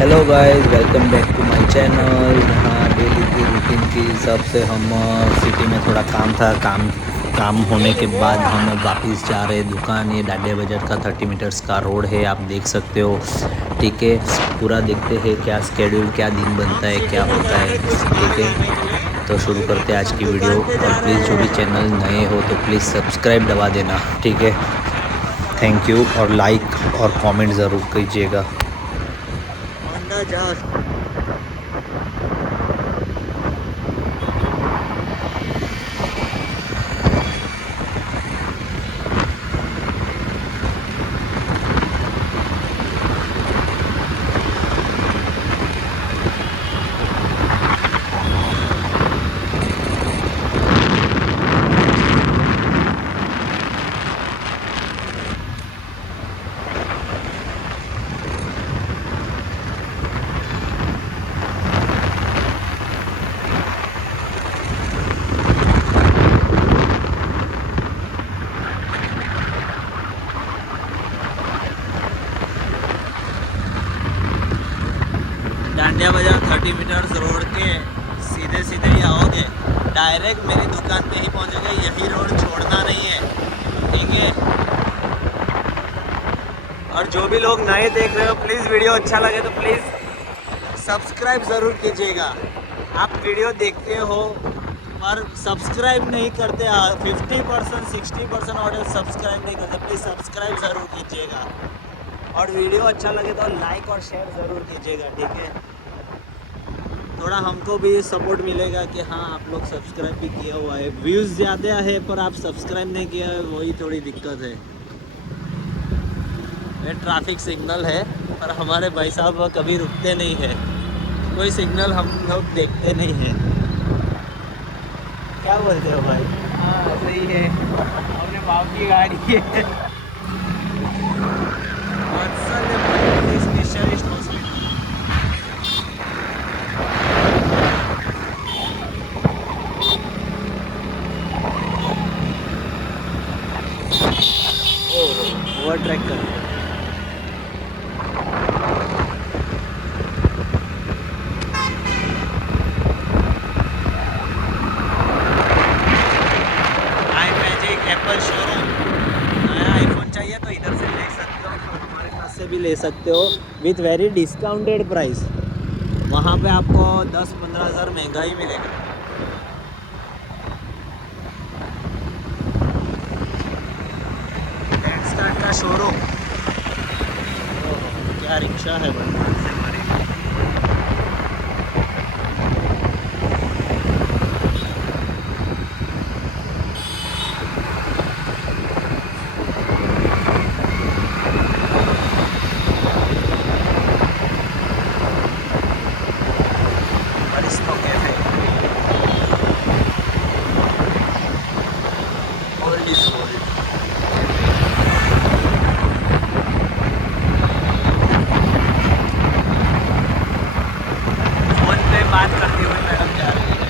Hello guys, welcome back to my channel. यहाँ daily की routine के हिसाब से हम सिटी में थोड़ा काम था। काम होने के बाद हम अब वापस जा रहे हैं दुकान। ये डांडिया बाजार का 30 मीटर्स का रोड है, आप देख सकते हो। ठीक है, पूरा देखते हैं क्या स्केड्यूल, क्या दिन बनता है, क्या होता है। ठीक है, तो शुरू करते हैं आज की वीडियो। और प्लीज़ जो भी चैनल नए हो तो प्लीज़ सब्सक्राइब दबा देना। ठीक है, थैंक यू। और लाइक और कमेंट ज़रूर कीजिएगा। होंडा जहाज। डांडिया बाजार 30 मीटर्स रोड के सीधे सीधे ही आओगे, डायरेक्ट मेरी दुकान पे ही पहुंचोगे। यही रोड छोड़ना नहीं है, ठीक है। और जो भी लोग नए देख रहे हो, प्लीज़ वीडियो अच्छा लगे तो प्लीज़ सब्सक्राइब ज़रूर कीजिएगा। आप वीडियो देखते हो और सब्सक्राइब नहीं करते, 50% 60% ऑडियंस सब्सक्राइब नहीं करते। प्लीज़ सब्सक्राइब ज़रूर कीजिएगा और वीडियो अच्छा लगे तो लाइक और शेयर ज़रूर कीजिएगा, ठीक है। थोड़ा हमको भी सपोर्ट मिलेगा कि हाँ, आप लोग सब्सक्राइब भी किया हुआ है। व्यूज़ ज़्यादा है पर आप सब्सक्राइब नहीं किया है, वही थोड़ी दिक्कत है। ये ट्रैफिक सिग्नल है पर हमारे भाई साहब कभी रुकते नहीं है। कोई सिग्नल हम लोग देखते नहीं है। क्या बोलते हो भाई? हाँ सही है, अपने बाप की गाड़ी है। वत्सल स्पेशलिस्ट हॉस्पिटल। ओवर ट्रैक कर। आई मैजिक एप्पल शोरूम। नया आईफोन चाहिए तो इधर से ले सकते हो और हमारे पास से भी ले सकते हो विथ वेरी डिस्काउंटेड प्राइस। वहाँ पे आपको 10-15 हज़ार महंगा ही मिलेगा। लेंसकार्ट का शोरूम। क्या रिक्शा है बड़ी से बड़ी। Barista cafe. Old is gold. Phone पे बात करते हुए मैडम जा रही है।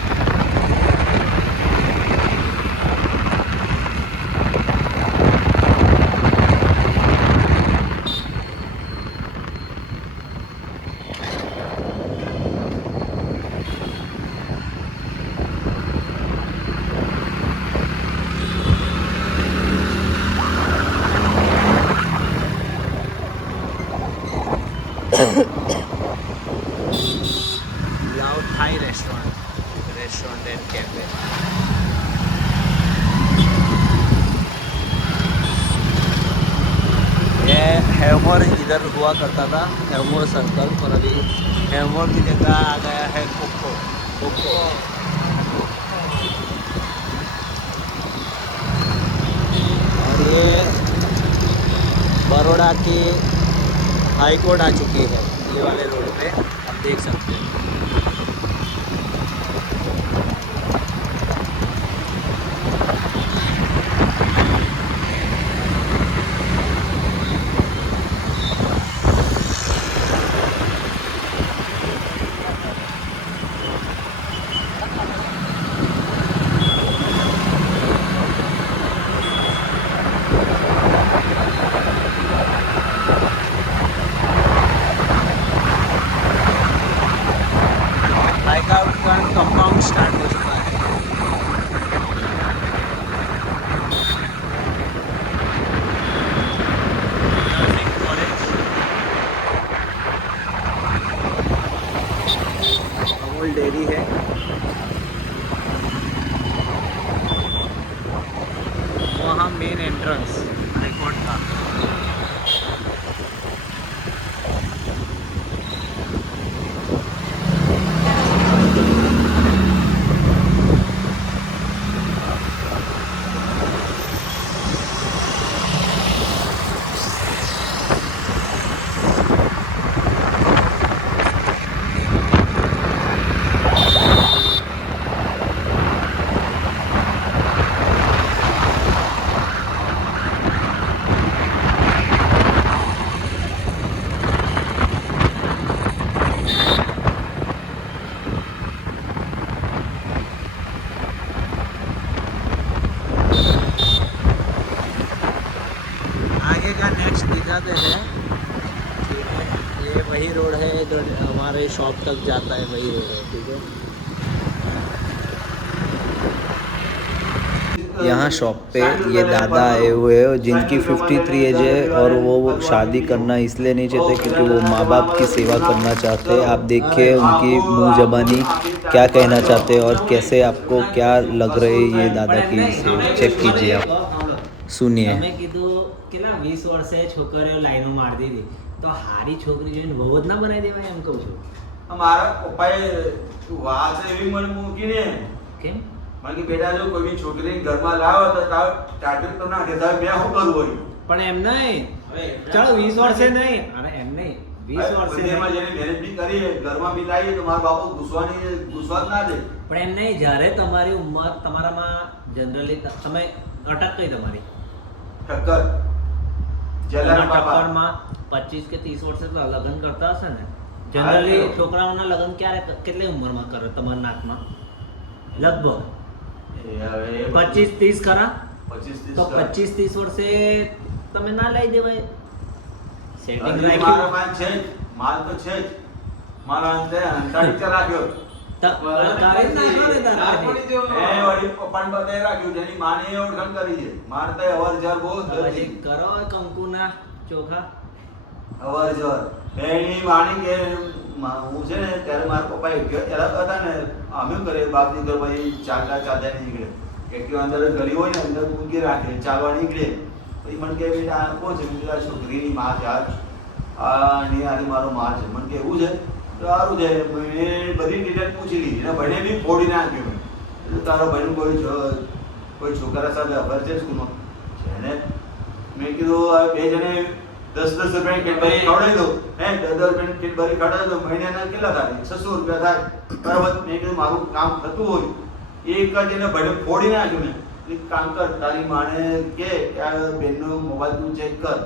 Loud Thai restaurant and cafe. ये हेवमोर इधर हुआ करता था, हेवमोर सर्कल, पर अभी हेवमोर की जगह आ गया है कोको। कोको। और ये बड़ौदा की हाई कोर्ट आ चुकी है, ये वाले रोड पे आप देख सकते हैं। अमूल डेयरी है। वहाँ मेन एंट्रेंस हाईकोर्ट का। आगे का नेक्स्ट दिखाते हैं। ठीक है, ये वही रोड है जो हमारे शॉप तक जाता है, वही रोड है। ठीक है, यहाँ शॉप पे ये दादा आए हुए हैं जिनकी 53 एज है और वो शादी करना इसलिए नहीं चाहते क्योंकि वो माँ बाप की सेवा करना चाहते हैं। आप देखिए उनकी मुंह जबानी क्या कहना चाहते हैं और कैसे आपको क्या लग रहे है ये दादा की से चेक कीजिए आप, सुनिए। તમે કીધું કેટલા 20 વર્ષે છોકરીઓ લાઈનો મારી દીધી તો હારી છોકરી જોઈને બહુ જ ના બનાવી દેવાય એમ કહું છું. મારા પપ્પાએ વાત એવી મને મૂકીને કેમ? મને કે બેટા જો કોઈ બી છોકરી ઘરમાં લાવો તો ટાર્ગેટ તો ના દેતા મેં શું કરવું હોય પણ એમ નહીં, ચાલો 20 વર્ષે નહીં, અરે એમ નહીં 20 વર્ષે બંનેમાં નહીં. જેને મેરેજ બી કરી ઘરમાં બી લાવીએ તો મારા બાપુ ગુસ્સા જ ના દે. પણ એમ નહીં, જ્યારે તમારી ઉંમર તમારામાં જનરલી તમે અટક કઈ તમારી ઠક્કર જલારામ બાપા ટક્કરમાં 25 કે 30 વર્ષે તો લગ્ન કરતા હશે ને જનરલી. હા, છોકરાઓના લગ્ન ક્યારે કેટલી ઉંમરમાં કરે તમારા નાકમાં? લગભગ એ હવે 25-30 ખરા? 25-30 તો 25-30 વર્ષે તમે ના લઈ દેવાય. સેટિંગ હજી મારા રાખ્યું પાસે છે જ, માલ તો છે જ. મારા અંતે અંતાડી રાખ્યો તારે નાખો ને તારા પછી. એ વળી પપ્પાને બતાવી રાખ્યું જેની માને એ ઓળખાણ કરી છે. મારે તો અવર જવર બહુ પછી હતી. કરો કંકુના ચોખા. અવર જવર એની માની કે હું છે ને ત્યારે મારા પપ્પા એલા હતા ને અમે કરે બાપની ઘરમાં એ ચાલતા નીકળે કે અંદર ગલી હોય ને અંદર મૂકી રાખે ચાલવા નીકળે. પછી મને કે બેટા આ કોણ છે? મેં કીધું આ છોકરીની માં છે. આ ની આજે મારો માં છે. મને કે એવું છે તો સારું છે. મેં બધી ડિટેલ પૂછી લીધી અને ભાઈને બી ફોડી નાખ્યો. મેં કીધું તારો ભાઈનું કોઈ છોકરા સાથે અફેર છે સ્કૂલમાં છે ને? મેં કીધું આ બે જણે 10-10 રૂપિયાની કેડબરી ખવડાવી દો. 10-10 રૂપિયાની કેડબરી ખવડાવી દો. મહિનાના કેટલા થાય? 600 રૂપિયા થાય. બરાબર. મેં કીધું મારું કામ થતું હોય એક જ એને ભાઈને ફોડી નાખ્યું. ને એક કામ કર, તારી માને કે આ બેનનો મોબાઈલ તું ચેક કર.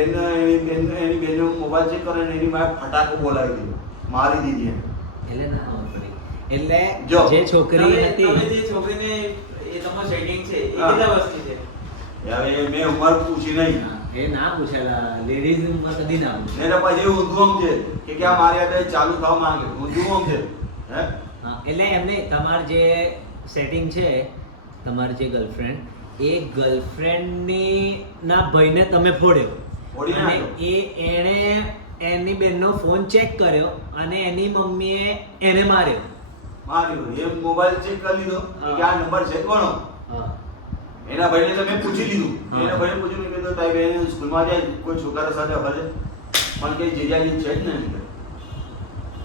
એની બેનનો મોબાઈલ ચેક કરે ને એની માએ ફટાકો બોલાવી દીધો, મારી દીધી. એટલે ના ખબર પડી. એટલે જો, જે છોકરી હતી તમે જે છોકરીને એ તમારો સેટિંગ છે એ કેટલા વર્ષની છે? હવે મેં ઉંમર પૂછી નહીં. એ ના પૂછેલા લેડીઝ ઉંમર કદી ના પૂછે. એને પછી ઊંધું આમ છે કે આ મારી હાથે ચાલુ થવા માંગે. ઊંધું આમ છે. હે હા, એટલે એમને તમાર જે સેટિંગ છે, તમારી જે ગર્લફ્રેન્ડ, એ ગર્લફ્રેન્ડની ના ભાઈને તમે ફોડ્યો ફોડી અને નાખ્યો. એણે એની બેનનો ફોન ચેક કર્યો અને એની મમ્મીએ એને માર્યો. માર્યું. એ મોબાઈલ ચેક કરી લીધો કે આ નંબર છે કોનો? હા. એના ભાઈને તો મેં પૂછી લીધું. હા. એના ભાઈને પૂછ્યું કે તો તારી બેન સ્કૂલમાં જાય કોઈ છોકરા સાથે ફરે? મને કઈ જીજાજી છે જ નહીં.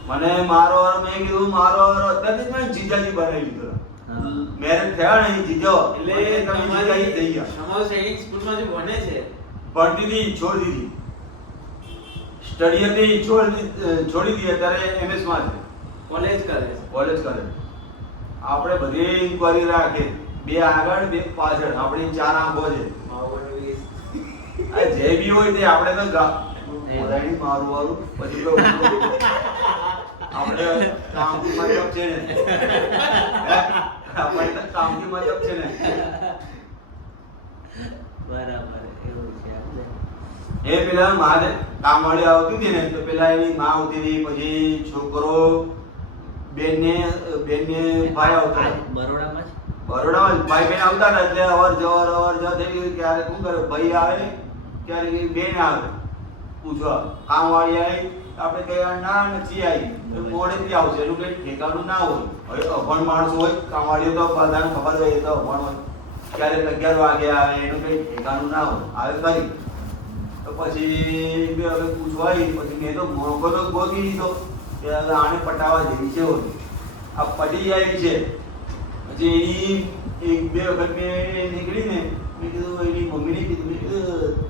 મને મારો મેં કીધું મારો અત્યારથી જ મેં જીજાજી બનાવી લીધો. હા. મેરેજ થયા ને જીજો એટલે તમે જીજાજી થઈ ગયા. તમારું સેટિંગ સ્કૂલમાં જે ભણે છે ભણતી હતી છોડી દીધી. સ્ટડી હતી છોડી દીધી. અત્યારે MS માં છે. કોલેજ કરે છે. કોલેજ કરે. આપણે બધી ઇન્ક્વાયરી રાખે, બે આગળ બે પાછળ. આપણી 4 આંખો છે. આ જે બી હોય તે આપણે તો બોલાડી મારું વાળું પછી તો આપણે કામથી મતલબ છે ને. આપણે તો કામથી મતલબ છે ને. બરાબર એવું છે. એ પેલા મારે કામવાળી આવતી હતી ને તો પેલા એની માં આવતી હતી, પછી છોકરો બેનને ભાઈ આવતા હતા. બરોડામાં જ બરોડામાં ભાઈ બેન આવતા હતા એટલે અવર જવર થઈ ગયું. ક્યારેક શું કરે ભાઈ આવે, ક્યારેક બેન આવે. પૂછવા કામવાળી આવી આપણે કહેવા ના નથી આવી તો મોડેથી આવશે એનું કંઈ ઠેકાણું ના હોય. હવે અભણ માણસ હોય કામવાળીઓ તો બધાને ખબર હોય એ તો અભણ હોય ક્યારેક 11 વાગે આવે એનું કંઈ ઠેકાણું ના હોય આવે ખરી. તો પછી મેં હવે પૂછવા આવી પછી મેં તો મોકો તો ગોતી લીધો કે હવે આને પટાવવા જેવી છે હોય આ પટી આવી છે. પછી એની 1-2 વખત મેં નીકળીને મેં કીધું એની મમ્મીને કીધું મેં કીધું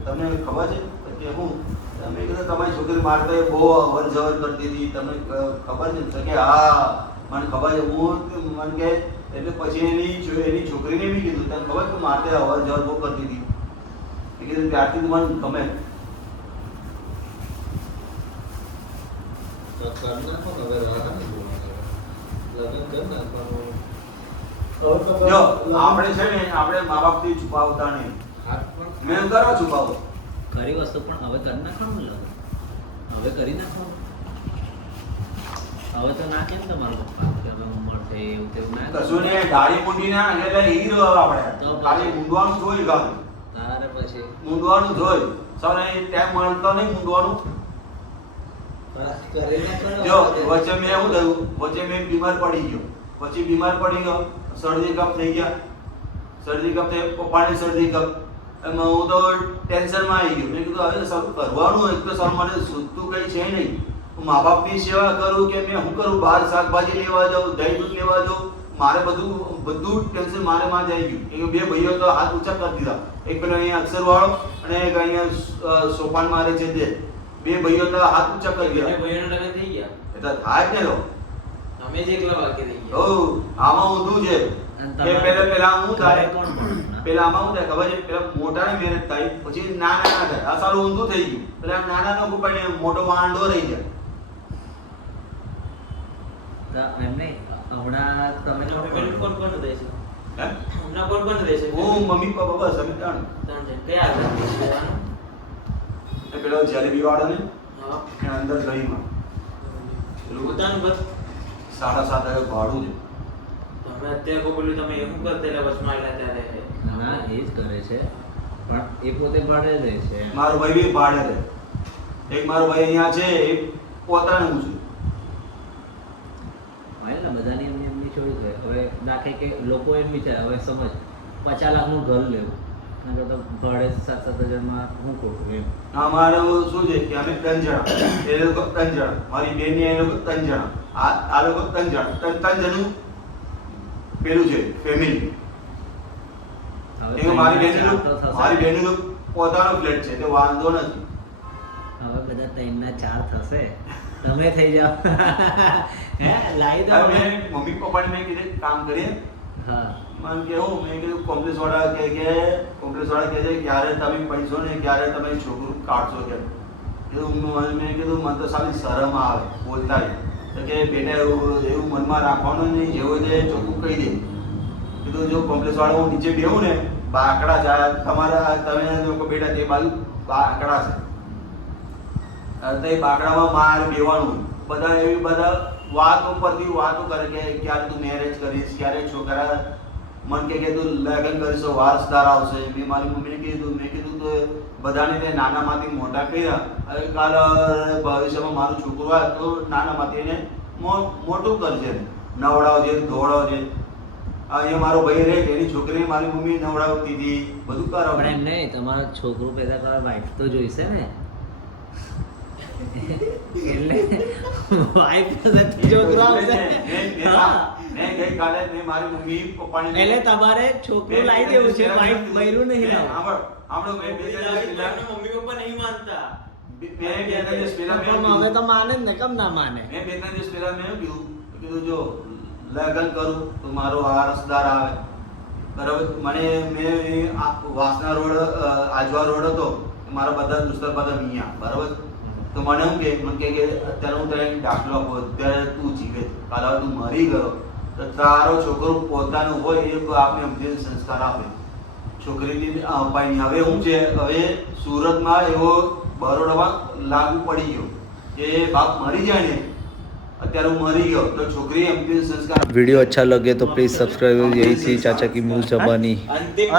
તમને ખબર છે કે હું મેં કીધું તમારી છોકરી મારતા બહુ અવર જવર કરતી હતી તમને ખબર છે તો કે હા મને ખબર છે હું મને કે એટલે પછી એની છોકરીને બી કીધું તને ખબર કે મારતે અવર જવર બહુ કરતી હતી. મેં કીધું ત્યારથી મને ગમે. જો આપણે છે ને આપણે મા બાપથી છુપાવતા નહીં. મેં કરો છુપાવો ખરી વસ્તુ પણ હવે કરી નાખવાનું લગ્ન હવે કરી નાખવાનું. હવે તો ના કેમ તમારો પપ્પા કે હવે ઉંમર થઈ એવું તેવું ના કશું ને દાઢી મૂંડી ના એટલે ઈ રહ્યો આપણે ખાલી મૂંડવાનું જોઈ ખાલી તારે પછી મૂંડવાનું જોઈ સૌને ટાઈમ મળતો નહીં મૂંડવાનું. કરી નાખવાનું. જો વચ્ચે મેં એવું થયું વચ્ચે મેં બીમાર પડી ગયો પછી બીમાર પડી ગયો શરદી કફ થઈ ગયા શરદી કફ થઈ પપ્પાની શરદી કફ એમાં હું તો ટેન્શનમાં આવી ગયો. મેં કીધું હવે સારું કરવાનું એક તો સારું મને સૂતું કંઈ છે નહીં હું મા બાપની સેવા કરું કે મેં શું કરું બહાર શાકભાજી લેવા જાઉં દહીં દૂધ લેવા જાઉં મારે બધું ટેન્શન મારે માં જ આવી ગયું. કેમ કે 2 ભાઈઓ તો હાથ ઊંચા કરી દીધા એક પેલો અહીંયા અક્ષરવાળો અને એક અહીંયા સોપાન મારે છે તે 2 ભાઈઓ તો હાથ ઊંચા કરી એટલે ગયા. ભાઈઓના લગ્ન થઈ ગયા એટલે થાય જ ને લો. અમે જ એકલા બાકી રહી ગયા. ઓ આમાં ઊંધું છે કે પેલા હું થાય કોણ ભણવાના? પેલા આમાં હું થાય ખબર છે પેલા મોટાની મહેનત થાય પછી નાના ના થાય આ સારું ઊંધું થઈ ગયું પેલા નાના નો કુપાઈને મોટો વાંડો રહી જાય. તો એમ નહીં હમણાં તમે અને ફેમિલી કોણ કોણ રહે છે? હે હમણાં કોણ કોણ રહે છે? હું મમ્મી પપ્પા બસ અમે 3 ત્રણ જણ. કયા હતા? એ પેલો જલેબી વાળો ને હા. એ અંદર ગળીમાં પોતાનું બસ. 7,500 ભાડું છે. તમે અત્યારે કોઈ બોલ્યું તમે એવું કરતા એટલે વચમાં આવેલા ત્યારે ના એ જ કરે છે પણ એ પોતે ભાડે જ રહે છે. મારો ભાઈ બી ભાડે રહે. એક મારો ભાઈ અહીંયા છે એક પોતાનું છે. હોય ને બધાની એમની ચોઈસ હોય. હવે દાખલે કે લોકો એમ વિચારે હવે સમજ 50 લાખનું ઘર લેવું અને તો ભાડે 7,000 માં હું ખોટું એમ. અમારું શું છે કે અમે 3 જણા એ લોકો 3 જણા મારી બેન ને એ લોકો 3 જણા આ લોકો 3 જણા 3 જણનું પેલું છે ફેમિલી. હવે કે મારી ત્રણના ચાર તો થશે. બેનનું પોતાનો ફ્લેટ છે એટલે વાંધો નથી. હવે બધા 3 ના 4 થશે તમે થઈ જાઓ. હે લાવી દો હવે મેં મમ્મી પપ્પાને મેં કીધું કામ કરીએ હા મને કે હું મેં કીધું કોમ્પ્લેક્સ વાળા કે કોમ્પ્લેક્સ વાળા કહે છે ક્યારે તમે પૈસો ને ક્યારે તમે છોકરું કાઢશો કે મેં કીધું મને તો સારી શરમ આવે બોલતા તો કે બેટા એવું મનમાં રાખવાનું નહીં જેવું તે ચોખ્ખું કહી દે. કીધું જો કોમ્પ્લેક્સ વાળો હું નીચે બેહું ને બાકડા જાય તમારા તમે લોકો બેટા તે બાજુ બાકડા છે તો એ બાકડામાં માર બેવાનું બધા એવી બધા વાતો પરથી વાતો કરે કે ક્યારે તું મેરેજ કરીશ ક્યારે છોકરા મન કે તું લગ્ન કરીશ વારસદાર આવશે. મેં મારી મમ્મીને કીધું મેં કીધું તો બધાને તે નાનામાંથી મોટા કર્યા હવે કાલ ભવિષ્યમાં મારું છોકરું આવે તો નાનામાંથી એને મોટું કરશે નવડાવજે ધોવડાવજે. અહીંયા મારો ભાઈ રહે એની છોકરીને મારી મમ્મી નવડાવતી હતી બધું પણ કરાવતી. એમ નહીં તમારો છોકરો પેદા કરવા વાઈફ તો જોઈશે ને. એટલે વાઈફ નથી છોકરો આવશે. હા. મેં ગઈકાલે મેં મારી મમ્મી પપ્પાને એટલે તમારે છોકરું લાવી દેવું છે વાઈફ બૈરું નહીં લાવવું. આપણો મેં 2-3 દિવસ પહેલા મમ્મી પપ્પા નહીં માનતા. મેં 2-3 દિવસ પહેલા મેં પણ હવે તો માને જ ને કેમ ના માને. મેં 2-3 દિવસ પહેલા મેં એવું કીધું જો લગ્ન કરું તો મારો વારસદાર આવે બરાબર. મેં વાસના રોડ આજવા રોડ હતો મારા બધા દોસ્તાર બધા અહીંયા બરાબર. તો મને શું કે અત્યારે હું તને દાખલો આપું અત્યારે તું જીવે કાલે તું મરી ગયો તો તારો છોકરો પોતાનું હોય એ આપને અમથી સંસ્કાર આપે છોકરીની અપાયની. હવે શું છે હવે સુરતમાં એવો બરોડામાં લાગુ પડી ગયો કે બાપ મરી જાય ને અત્યારે હું મરી ગયો તો છોકરી અમથી સંસ્કાર. वीडियो अच्छा लगे तो प्लीज़ सब्सक्राइब यही थी चाचा की मुँह जबानी. અંતિમ